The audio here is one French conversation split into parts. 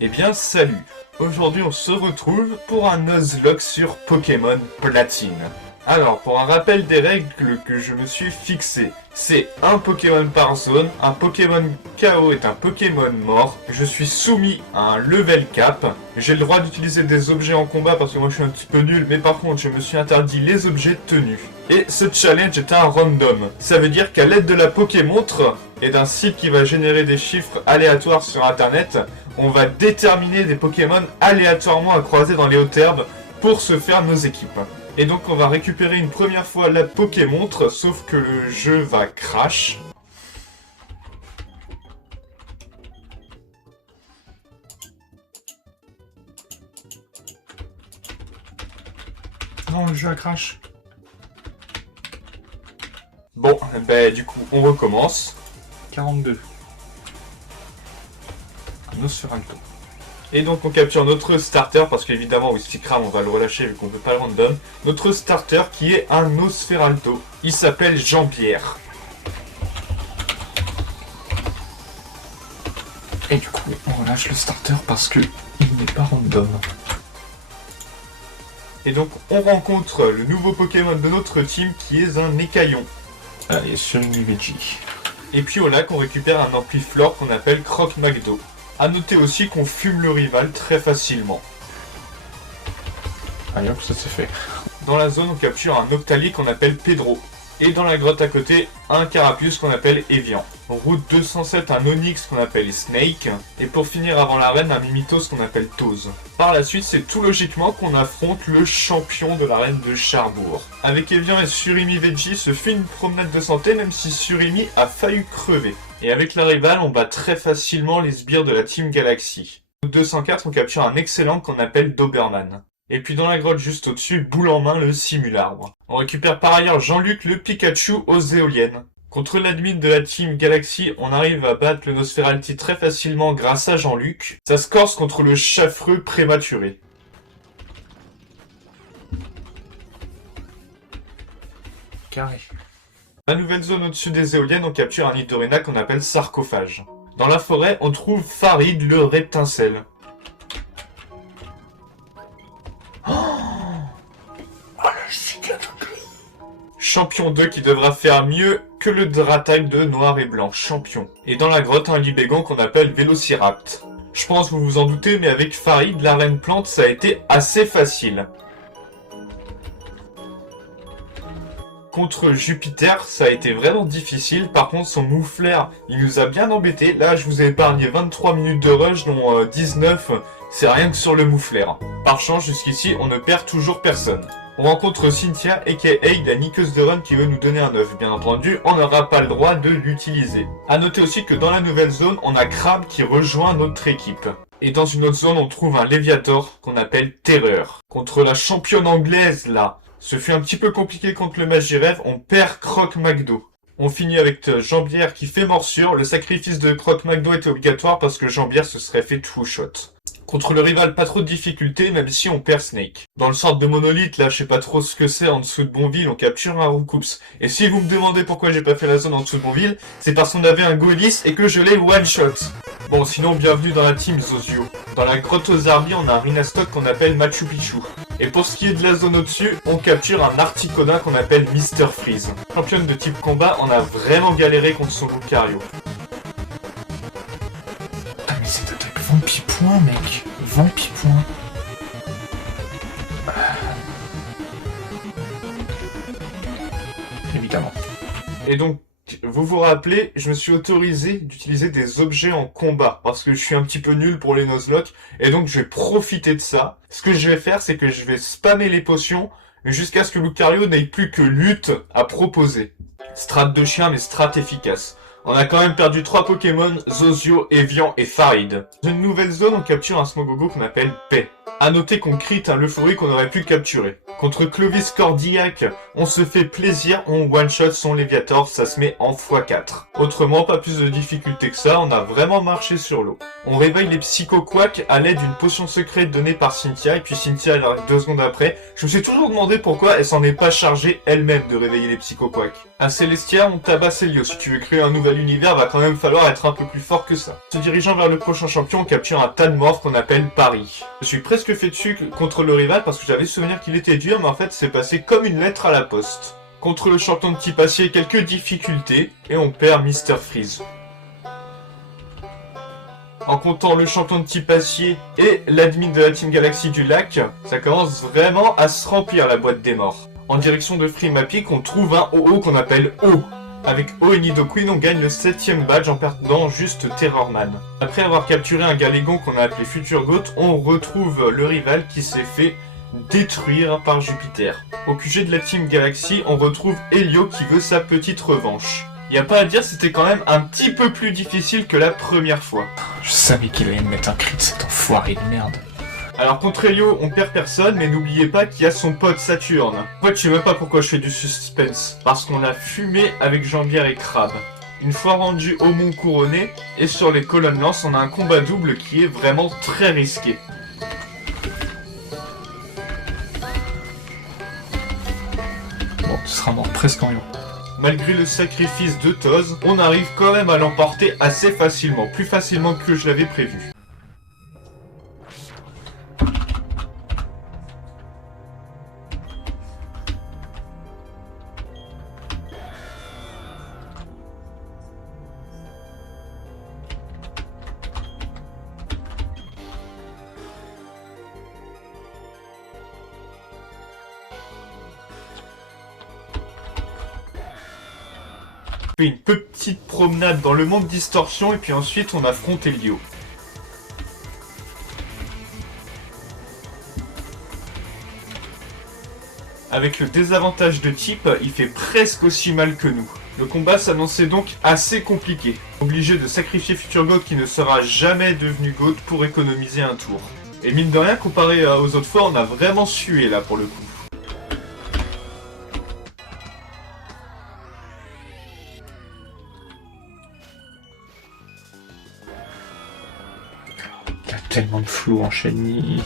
Eh bien, salut! Aujourd'hui, on se retrouve pour un Nuzlocke sur Pokémon Platine. Alors, pour un rappel des règles que je me suis fixé, c'est un Pokémon par zone, un Pokémon KO est un Pokémon mort, je suis soumis à un level cap, j'ai le droit d'utiliser des objets en combat parce que moi je suis un petit peu nul, mais par contre je me suis interdit les objets tenus. Et ce challenge est un random, ça veut dire qu'à l'aide de la Pokémontre et d'un site qui va générer des chiffres aléatoires sur internet, on va déterminer des Pokémon aléatoirement à croiser dans les hautes herbes pour se faire nos équipes. Et donc on va récupérer une première fois la Pokémontre, sauf que le jeu va crash. Non, le jeu a crash. Bon, ben du coup, on recommence. 42. Nosferalto. Et donc on capture notre starter, parce qu'évidemment Wistikram on va le relâcher vu qu'on veut pas le random. Notre starter qui est un Nosferalto. Il s'appelle Jean-Pierre. Et du coup on relâche le starter parce que il n'est pas random. Et donc on rencontre le nouveau Pokémon de notre team qui est un Écaillon. Allez, sur une Veggie. Et puis au lac on récupère un Ampliflore qu'on appelle Croc-Magdo. A noter aussi qu'on fume le rival très facilement. Allez hop, ça c'est fait. Dans la zone, on capture un Octali qu'on appelle Pedro. Et dans la grotte à côté, un Carapuce qu'on appelle Evian. En route 207, un Onix qu'on appelle Snake. Et pour finir avant l'arène, un Mimitos qu'on appelle Toz. Par la suite, c'est tout logiquement qu'on affronte le champion de l'arène de Charbourg. Avec Evian et Surimi Veggie, ce fut une promenade de santé, même si Surimi a failli crever. Et avec la rivale, on bat très facilement les sbires de la Team Galaxy. Au 204, on capture un excellent qu'on appelle Doberman. Et puis dans la grotte juste au-dessus, boule en main le Simularbre. On récupère par ailleurs Jean-Luc le Pikachu aux éoliennes. Contre l'admin de la Team Galaxy, on arrive à battre le Nosferalti très facilement grâce à Jean-Luc. Ça se corse contre le Chaffreux prématuré. Carré. La nouvelle zone au-dessus des éoliennes, on capture un Nidorina qu'on appelle Sarcophage. Dans la forêt, on trouve Farid le Reptincelle. Champion 2 qui devra faire mieux que le Dratak de noir et blanc. Champion. Et dans la grotte, un Libégon qu'on appelle Vélocirapt. Je pense que vous vous en doutez, mais avec Farid, la reine plante, ça a été assez facile. Contre Jupiter, ça a été vraiment difficile. Par contre, son Moufleur, il nous a bien embêté. Là, je vous ai épargné 23 minutes de rush, dont 19, c'est rien que sur le Moufleur. Par chance, jusqu'ici, on ne perd toujours personne. On rencontre Cynthia, aka la niqueuse de run qui veut nous donner un œuf. Bien entendu, on n'aura pas le droit de l'utiliser. A noter aussi que dans la nouvelle zone, on a Crab qui rejoint notre équipe. Et dans une autre zone, on trouve un Léviator qu'on appelle Terreur. Contre la championne anglaise, là. Ce fut un petit peu compliqué contre le Magirève, on perd Croc-Magdo. On finit avec Jean-Pierre qui fait morsure. Le sacrifice de Croc-Magdo était obligatoire parce que Jean-Pierre se serait fait two-shot. Contre le rival, pas trop de difficultés, même si on perd Snake. Dans le centre de Monolith, là, je sais pas trop ce que c'est, en dessous de Bonville, on capture un Roucoups. Et si vous me demandez pourquoi j'ai pas fait la zone en dessous de Bonville, c'est parce qu'on avait un Goelis et que je l'ai one-shot. Bon, sinon, bienvenue dans la team Zozio. Dans la grotte aux Arbis, on a un Rhinastock qu'on appelle Machu Picchu. Et pour ce qui est de la zone au-dessus, on capture un Articona qu'on appelle Mr. Freeze. Championne de type combat, on a vraiment galéré contre son Lucario. Putain, mais c'est attaque Vampipoint, mec. Vampipoint. Évidemment. Et donc, vous vous rappelez, je me suis autorisé d'utiliser des objets en combat, parce que je suis un petit peu nul pour les Nuzlocke, et donc je vais profiter de ça. Ce que je vais faire, c'est que je vais spammer les potions, jusqu'à ce que Lucario n'ait plus que lutte à proposer. Strat de chien, mais strat efficace. On a quand même perdu 3 Pokémon, Zozio, Evian et Farid. Dans une nouvelle zone, on capture un Smogogo qu'on appelle Paix. A noter qu'on crit un Leufoury qu'on aurait pu capturer. Contre Clovis Cordillac, on se fait plaisir, on one-shot son Léviator, ça se met en x4. Autrement, pas plus de difficulté que ça, on a vraiment marché sur l'eau. On réveille les Psycho-Quacks à l'aide d'une potion secrète donnée par Cynthia, et puis Cynthia elle arrive 2 secondes après. Je me suis toujours demandé pourquoi elle s'en est pas chargée elle-même de réveiller les Psycho-Quacks. À Célestia, on tabasse Helios. Si tu veux créer un nouvel nouvel univers, va quand même falloir être un peu plus fort que ça. Se dirigeant vers le prochain champion, on capture un tas de morphes qu'on appelle Paris. Je suis presque fait dessus contre le rival parce que j'avais souvenir qu'il était dur, mais en fait c'est passé comme une lettre à la poste. Contre le champion de type acier, quelques difficultés, et on perd Mr. Freeze. En comptant le champion de type acier et l'admin de la Team Galaxy du lac, ça commence vraiment à se remplir la boîte des morts. En direction de Free Mapic, on trouve un OO qu'on appelle O. Avec O et Nidoqueen, on gagne le 7ème badge en perdant juste Terrorman. Après avoir capturé un Galégon qu'on a appelé Future Goat, on retrouve le rival qui s'est fait détruire par Jupiter. Au QG de la Team Galaxy, on retrouve Helio qui veut sa petite revanche. Y a pas à dire, c'était quand même un petit peu plus difficile que la première fois. Je savais qu'il allait me mettre un crit, cet enfoiré de merde. Alors contre Helio, on perd personne, mais n'oubliez pas qu'il y a son pote Saturne. En fait, je sais même pas pourquoi je fais du suspense. Parce qu'on a fumé avec Jambière et Crabe. Une fois rendu au Mont Couronné, et sur les colonnes lance, on a un combat double qui est vraiment très risqué. Bon, tu seras mort presque en yon. Malgré le sacrifice de Toz, on arrive quand même à l'emporter assez facilement, plus facilement que je l'avais prévu. On fait une petite promenade dans le monde Distorsion et puis ensuite on affronte Helio. Avec le désavantage de type, il fait presque aussi mal que nous. Le combat s'annonçait donc assez compliqué. Obligé de sacrifier Future Goat qui ne sera jamais devenu Goat pour économiser un tour. Et mine de rien, comparé aux autres fois, on a vraiment sué là pour le coup. Il y a tellement de flou en Shiny.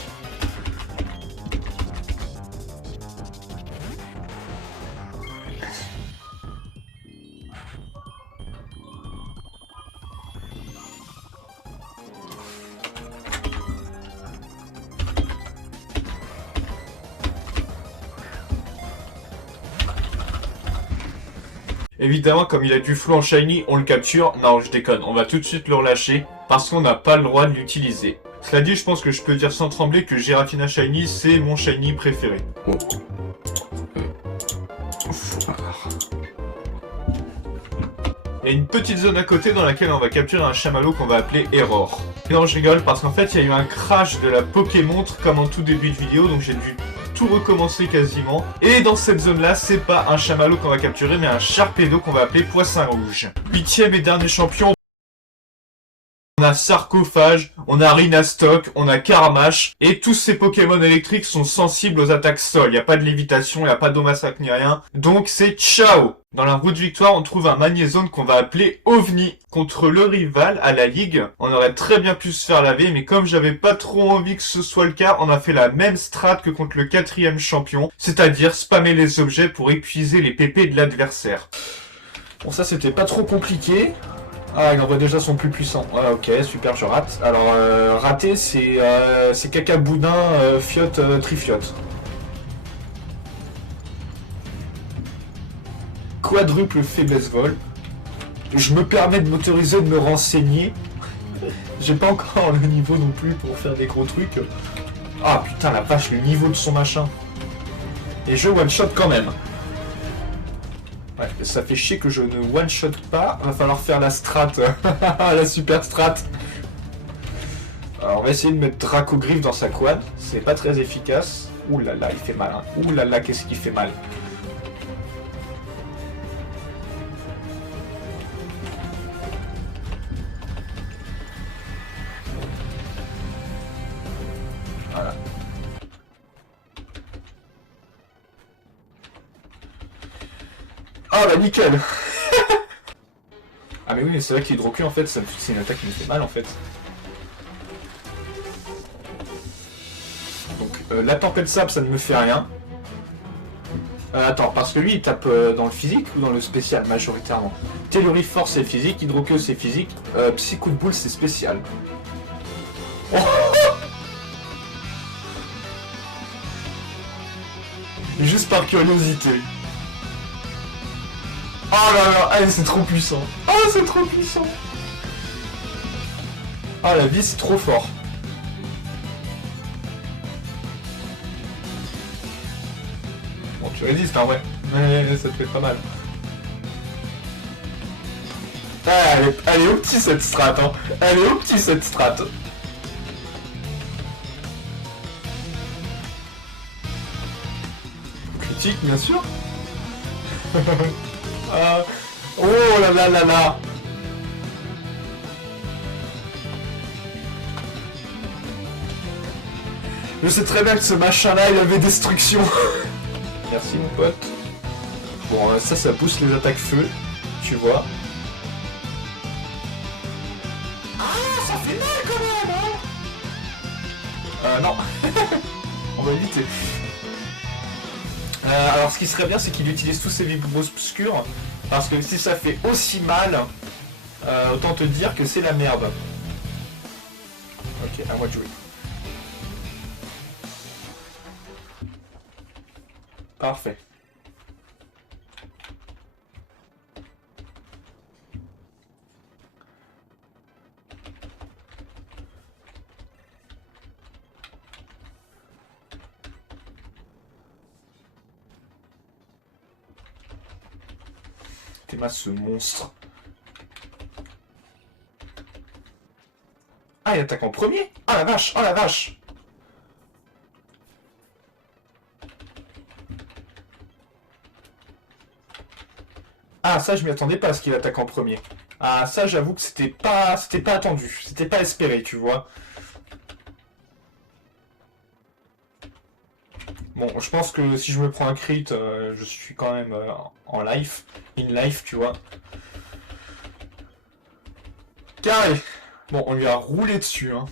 Évidemment, comme il a du flou en shiny, on le capture. Non, je déconne, on va tout de suite le relâcher parce qu'on n'a pas le droit de l'utiliser. Cela dit, je pense que je peux dire sans trembler que Giratina Shiny, c'est mon shiny préféré. Oh. Il y a une petite zone à côté dans laquelle on va capturer un chamallow qu'on va appeler Error. Et non, je rigole parce qu'en fait, il y a eu un crash de la Pokémontre comme en tout début de vidéo, donc j'ai dû tout recommencer quasiment. Et dans cette zone-là, c'est pas un chamallow qu'on va capturer, mais un Sharpedo qu'on va appeler Poisson Rouge. 8ème et dernier champion. On a Sarcophage, on a Rhinastock, on a Carmash, et tous ces Pokémon électriques sont sensibles aux attaques sol. Il n'y a pas de lévitation, il n'y a pas d'Omassac ni rien. Donc c'est ciao. Dans la route victoire, on trouve un Magnézone qu'on va appeler OVNI. Contre le rival à la ligue, on aurait très bien pu se faire laver, mais comme j'avais pas trop envie que ce soit le cas, on a fait la même strat que contre le 4ème champion, c'est-à-dire spammer les objets pour épuiser les PP de l'adversaire. Bon, ça c'était pas trop compliqué. Ah, il envoie déjà son plus puissant. Voilà, ok, super, je rate. Alors, rater, c'est caca boudin, fiotte, trifiotte. Quadruple faiblesse vol. Je me permets de m'autoriser de me renseigner. J'ai pas encore le niveau non plus pour faire des gros trucs. Ah putain, la vache, le niveau de son machin. Et je one-shot quand même. Ouais, ça fait chier que je ne one-shot pas. Va falloir faire la strat. La super strat. Alors on va essayer de mettre Dracogriffe dans sa quad. C'est pas très efficace. Ouh là là, il fait mal. Hein. Ouh là là, qu'est-ce qu'il fait mal. Voilà. Ah bah nickel. Ah mais oui, mais c'est vrai qu'Hydrocu en fait, c'est une attaque qui me fait mal en fait. Donc la tempête sable, ça ne me fait rien. Attends, parce que lui il tape dans le physique ou dans le spécial majoritairement? Telluri Force c'est physique, Hydroqueue c'est physique, Psy Coup de Boule c'est spécial. Oh juste par curiosité. Oh là là, allez, c'est trop puissant. Oh, c'est trop puissant. Ah, la vie, c'est trop fort. Bon, tu résistes, hein, ouais. Mais ça te fait pas mal. Ah, elle est au petit, cette strat, hein. Elle est au petit, cette strat. Critique, bien sûr. Oh là là là là. Je sais très bien que ce machin-là, il avait destruction. Merci, mon pote. Bon, ça pousse les attaques feu, tu vois. Ah, ça fait mal quand même, hein. Non. On va éviter. Alors ce qui serait bien c'est qu'il utilise tous ses vibros obscurs parce que si ça fait aussi mal, autant te dire que c'est la merde. Ok, à moi de jouer. Parfait. Théma ce monstre. Ah, il attaque en premier? Ah la vache, oh la vache. Ah, ça je m'y attendais pas à ce qu'il attaque en premier. Ah, ça j'avoue que c'était pas attendu, c'était pas espéré, tu vois. Bon, je pense que si je me prends un crit, je suis quand même en life, in life, tu vois. Carré. Bon, on lui a roulé dessus, hein.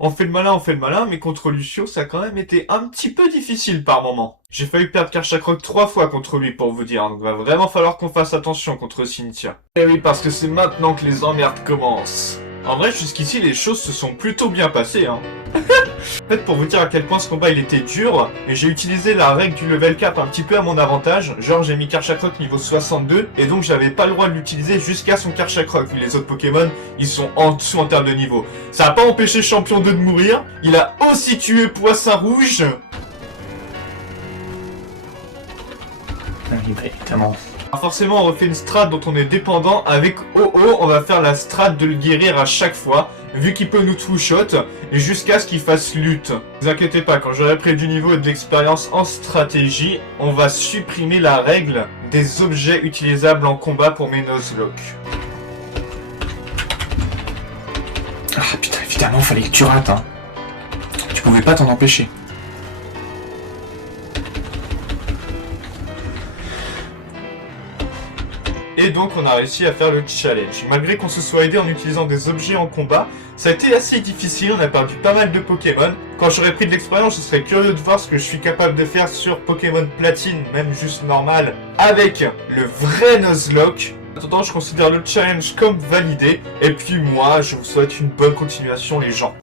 On fait le malin, mais contre Lucio, ça a quand même été un petit peu difficile par moment. J'ai failli perdre Karchakroc 3 fois contre lui, pour vous dire. Donc va vraiment falloir qu'on fasse attention contre Cynthia. Et oui, parce que c'est maintenant que les emmerdes commencent. En vrai, jusqu'ici, les choses se sont plutôt bien passées, hein. En fait, pour vous dire à quel point ce combat il était dur, et j'ai utilisé la règle du level cap un petit peu à mon avantage. Genre, j'ai mis Karchakroc niveau 62, et donc j'avais pas le droit de l'utiliser jusqu'à son Karchakroc, vu les autres Pokémon, ils sont en dessous en termes de niveau. Ça a pas empêché Champion 2 de mourir, il a aussi tué Poisson Rouge. Évidemment. Alors forcément, on refait une strat dont on est dépendant. Avec OO, on va faire la strat de le guérir à chaque fois, vu qu'il peut nous two-shot, et jusqu'à ce qu'il fasse lutte. Ne vous inquiétez pas, quand j'aurai pris du niveau et de l'expérience en stratégie, on va supprimer la règle des objets utilisables en combat pour mes Nuzlocke. Ah putain, évidemment, fallait que tu rates, hein. Tu pouvais pas t'en empêcher. Et donc on a réussi à faire le challenge. Malgré qu'on se soit aidé en utilisant des objets en combat, ça a été assez difficile, on a perdu pas mal de Pokémon. Quand j'aurai pris de l'expérience, je serais curieux de voir ce que je suis capable de faire sur Pokémon Platine, même juste normal, avec le vrai Nuzlocke. En attendant, je considère le challenge comme validé, et puis moi, je vous souhaite une bonne continuation les gens.